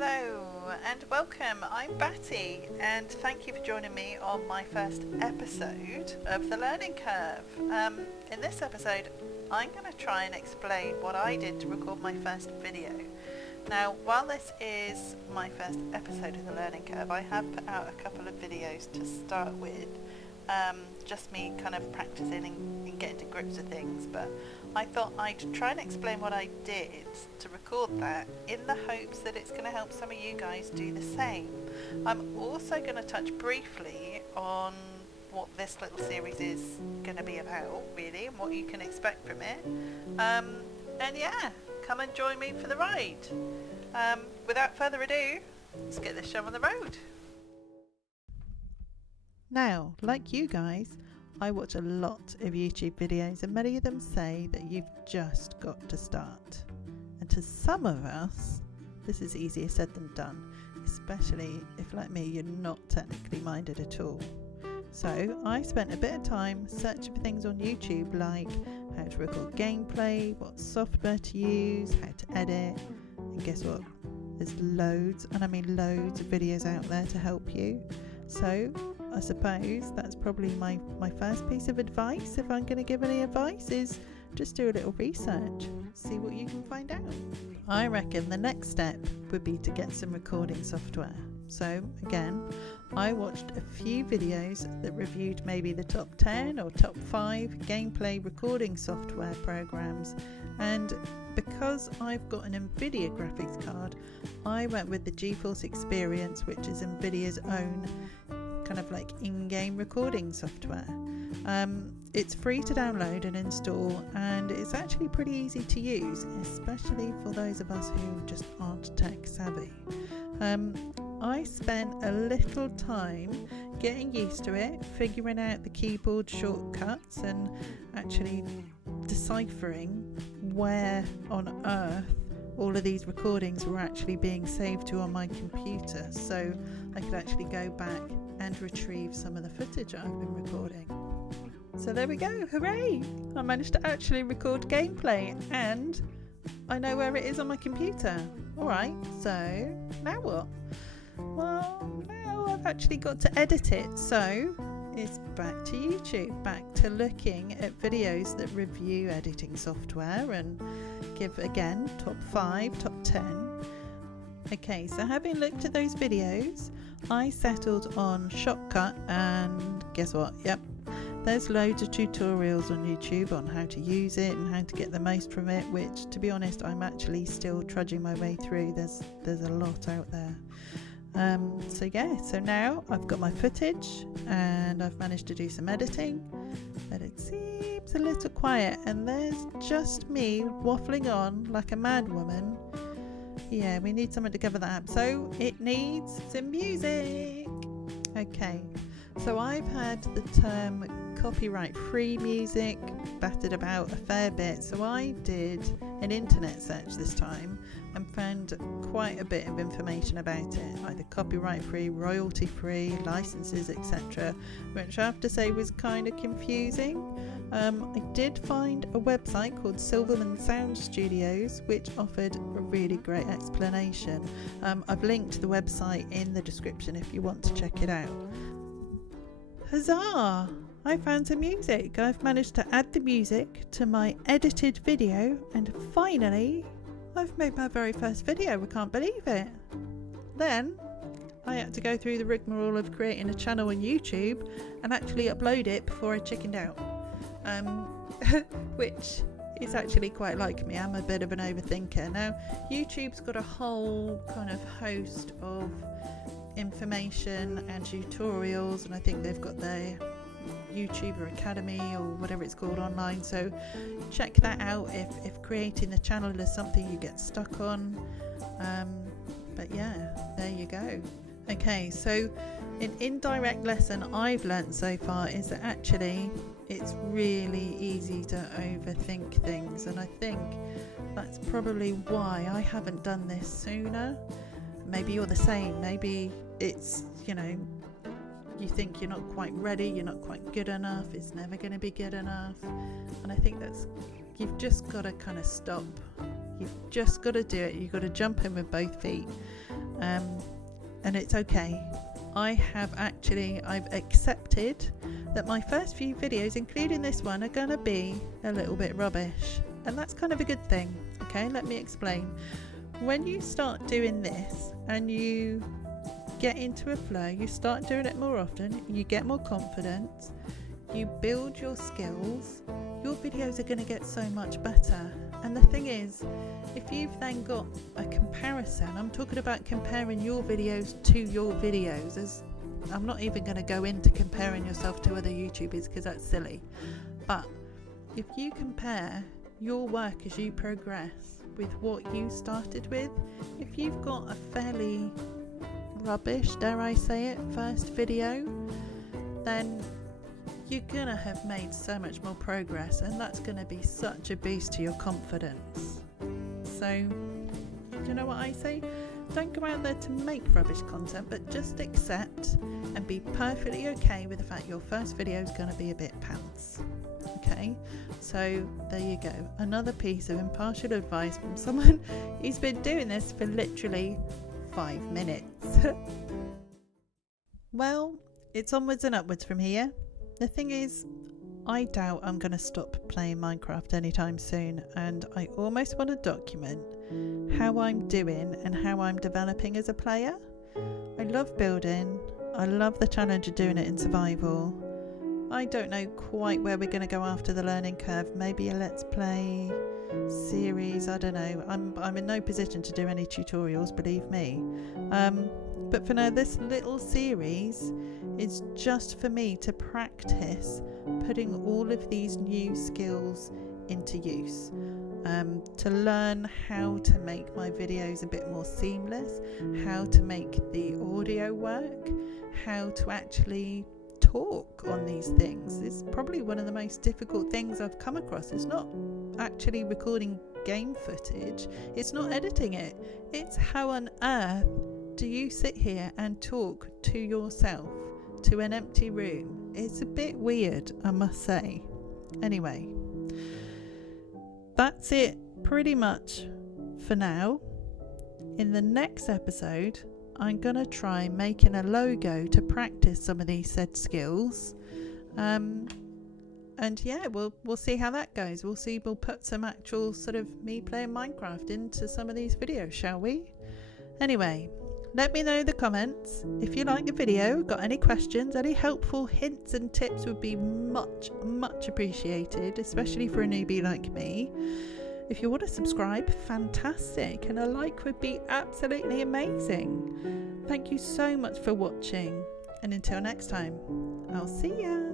Hello and welcome. I'm Batty and thank you for joining me on my first episode of The Learning Curve. In this episode I'm going to try and explain what I did to record my first video. Now while this is my first episode of The Learning Curve, I have put out a couple of videos to start with, just me kind of practicing and getting to grips with things, but I thought I'd try and explain what I did to record that in the hopes that it's going to help some of you guys do the same. I'm also going to touch briefly on what this little series is going to be about really and what you can expect from it. And yeah, come and join me for the ride. Without further ado, let's get this show on the road. Now, like you guys, I watch a lot of YouTube videos and many of them say that you've just got to start. And to some of us, this is easier said than done, especially if, like me, you're not technically minded at all. So I spent a bit of time searching for things on YouTube like how to record gameplay, what software to use, how to edit, and guess what? There's loads, and I mean loads of videos out there to help you. So I suppose that's probably my first piece of advice, if I'm going to give any advice, is just do a little research, see what you can find out. I reckon the next step would be to get some recording software. So again, I watched a few videos that reviewed maybe the top 10 or top 5 gameplay recording software programs, and because I've got an Nvidia graphics card, I went with the GeForce Experience, which is Nvidia's own kind of like in-game recording software. It's free to download and install, and it's actually pretty easy to use, especially for those of us who just aren't tech savvy. I spent a little time getting used to it, figuring out the keyboard shortcuts and actually deciphering where on earth all of these recordings were actually being saved to on my computer, so I could actually go back and retrieve some of the footage I've been recording. So there we go, hooray! I managed to actually record gameplay and I know where it is on my computer. Alright, so now what? Well, now I've actually got to edit it, so it's back to YouTube, back to looking at videos that review editing software and give, again, top 5, top 10. Okay, so having looked at those videos, I settled on Shotcut, and guess what? Yep, there's loads of tutorials on YouTube on how to use it and how to get the most from it, which, to be honest, I'm actually still trudging my way through. There's a lot out there. So now I've got my footage and I've managed to do some editing, but it seems a little quiet and there's just me waffling on like a mad woman. Yeah, we need someone to cover that up, so it needs some music. Okay, so I've had the term copyright free music battered about a fair bit, so I did an internet search this time and found quite a bit of information about it, either copyright free, royalty free, licenses, etc., which I have to say was kind of confusing. I did find a website called Silverman Sound Studios which offered a really great explanation. I've linked the website in the description if you want to check it out. Huzzah! I found some music. I've managed to add the music to my edited video, and finally I've made my very first video. I can't believe it. Then I had to go through the rigmarole of creating a channel on YouTube and actually upload it before I chickened out, which is actually quite like me. I'm a bit of an overthinker. Now YouTube's got a whole kind of host of information and tutorials, and I think they've got their YouTuber Academy or whatever it's called online, so check that out if creating the channel is something you get stuck on. But yeah, there you go. Okay, so an indirect lesson I've learnt so far is that actually it's really easy to overthink things, and I think that's probably why I haven't done this sooner. Maybe you're the same. Maybe it's, you think you're not quite ready, you're not quite good enough, it's never going to be good enough. And I think you've just got to kind of stop. You've just got to do it. You've got to jump in with both feet. and it's okay. I've accepted that my first few videos, including this one, are gonna be a little bit rubbish, and that's kind of a good thing. Okay, let me explain. When you start doing this and you get into a flow, you start doing it more often, you get more confidence, you build your skills, your videos are going to get so much better. And the thing is, if you've then got a comparison, I'm talking about comparing your videos to your videos, as I'm not even going to go into comparing yourself to other YouTubers because that's silly, but if you compare your work as you progress with what you started with, if you've got a fairly rubbish, dare I say it, first video, then you're gonna have made so much more progress, and that's gonna be such a boost to your confidence. So, do you know what I say? Don't go out there to make rubbish content, but just accept and be perfectly okay with the fact your first video is gonna be a bit pants. Okay, so there you go, another piece of impartial advice from someone who's been doing this for literally 5 minutes. Well, it's onwards and upwards from here. The thing is, I doubt I'm going to stop playing Minecraft anytime soon, and I almost want to document how I'm doing and how I'm developing as a player. I love building, I love the challenge of doing it in survival. I don't know quite where we're going to go after the learning curve, maybe a let's play series, I don't know. I'm in no position to do any tutorials, believe me. But for now, this little series is just for me to practice putting all of these new skills into use, to learn how to make my videos a bit more seamless, how to make the audio work, how to actually talk on these things. It's probably one of the most difficult things I've come across. It's not actually recording game footage, it's not editing it, it's how on earth do you sit here and talk to yourself to an empty room. It's a bit weird, I must say. Anyway, that's it pretty much for now. In the next episode, I'm gonna try making a logo to practice some of these said skills, and yeah, we'll see how that goes. We'll put some actual sort of me playing Minecraft into some of these videos, shall we? Anyway, let me know in the comments if you like the video, got any questions, any helpful hints and tips would be much appreciated, especially for a newbie like me. If you want to subscribe, fantastic, and a like would be absolutely amazing. Thank you so much for watching, and until next time, I'll see ya.